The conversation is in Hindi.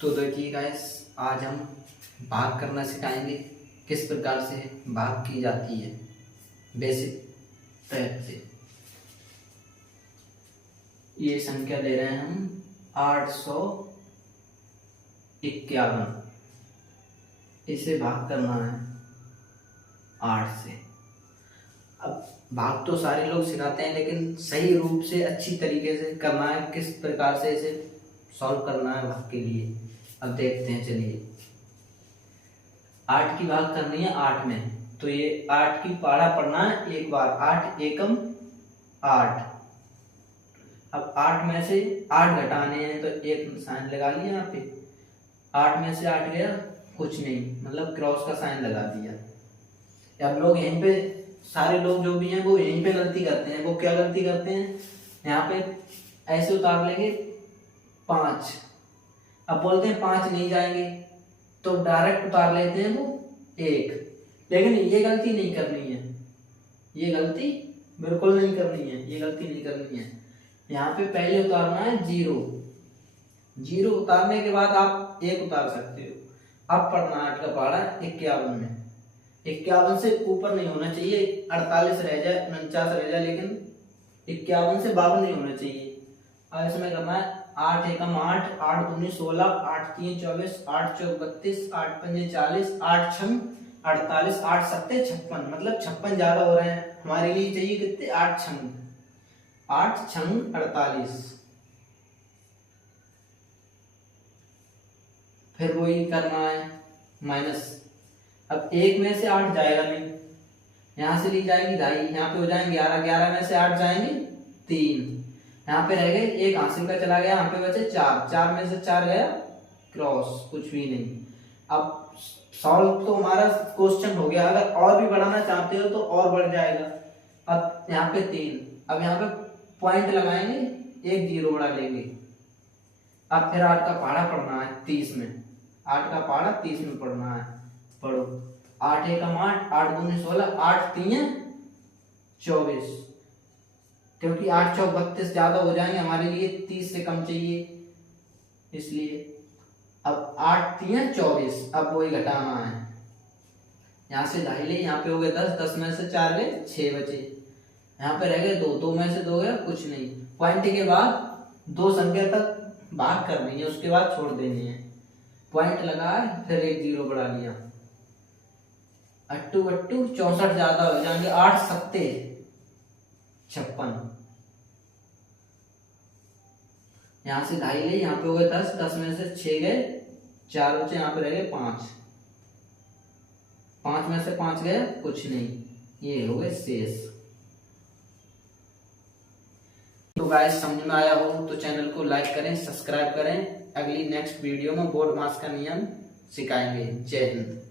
तो देखिए गाइस, आज हम भाग करना सिखाएंगे किस प्रकार से भाग की जाती है बेसिक टाइप से। ये संख्या ले रहे हैं हम 851। इसे भाग करना है 8 से। अब भाग तो सारे लोग सिखाते हैं, लेकिन सही रूप से अच्छी तरीके से करना है, किस प्रकार से इसे सॉल्व करना है भाग के लिए। अब देखते हैं, चलिए। 8 की भाग करनी है 8 में, तो ये 8 की पहाड़ा पढ़ना है एक बार। 8 एकम 8। अब 8 में से 8 घटाने हैं, तो एक साइन लगा लिया यहाँ पे। 8 में से 8 गया, कुछ नहीं, मतलब क्रॉस का साइन लगा दिया। अब लोग यहीं पे, सारे लोग जो भी हैं वो यहीं पे गलती करते हैं। वो क्या गलती करते हैं, यहाँ पे ऐसे उतार लेंगे 5। अब बोलते हैं 5 नहीं जाएंगे, तो डायरेक्ट उतार लेते हैं वो 1। लेकिन ये गलती नहीं करनी है, ये गलती बिल्कुल नहीं करनी है, ये गलती नहीं करनी है। यहाँ पे पहले उतारना है 0। 0 उतारने के बाद आप 1 उतार सकते हो। अब पढ़ना 8 का पहाड़ा 51 में। 51 से ऊपर नहीं होना चाहिए, 48 रह जाए, 49 रह जाए, लेकिन 51 से 52 नहीं होना चाहिए। अब इसमें करना है 8 एकम 8, 8 दूनी 16, 8 तीन 24, 8 चौक 32, 8 पंजे 40, 8 छंग 48, 8 सत्ते 56। मतलब 56 ज्यादा हो रहे हैं, हमारे लिए चाहिए कितने, 8 छंग 48। फिर वही करना है माइनस। अब 1 में से 8 जाएगा नहीं, यहां से ली जाएगी 2.5, यहाँ पे हो जाएंगे 11। 11 में से 8 जाएंगे 3, यहाँ पे रह गए 1 हासिल का चला गया, यहाँ पे बचे 4। 4 में से 4 गया क्रॉस, कुछ भी नहीं। अब सॉल्व तो हमारा क्वेश्चन हो गया। अगर और भी बढ़ाना चाहते हो तो और बढ़ जाएगा। अब यहाँ पे 3, अब यहाँ पे पॉइंट लगाएंगे, एक 0 बढ़ा लेंगे। अब फिर 8 का पहाड़ा पढ़ना है 30 में। 8 का पहाड़ा 30 में पढ़ना है, पढ़ो। 8 एकम 8, 8 दूनी 16, 8 तीन 24। क्योंकि 8 चौक 32 ज्यादा हो जाएंगे, हमारे लिए 30 से कम चाहिए, इसलिए। अब 8 तीन 24। अब वही घटाना है, यहाँ से 2.5 ले, यहाँ पे हो गए 10, 10 में से 4 गए 6 बचे, यहाँ पे रह गए 2, 2 में से 2 गया, कुछ नहीं। पॉइंट के बाद 2 संख्या तक भाग करनी है, उसके बाद छोड़ देनी है। पॉइंट लगाए, फिर एक 0 बढ़ा लिया। 8 8 64 ज्यादा हो जाएंगे, 8 सत्ते 56। यहां से 2.5 ले, यहाँ पे हो गए 10, 10 में से 6 गए, 4 बचे, यहाँ पे रह गए 5। 5 में से 5 गए, कुछ नहीं, ये हो गए शेष। तो गाइस, समझ में आया हो तो चैनल को लाइक करें, सब्सक्राइब करें। अगली नेक्स्ट वीडियो में बोर्ड मास का नियम सिखाएंगे। जय हिंद।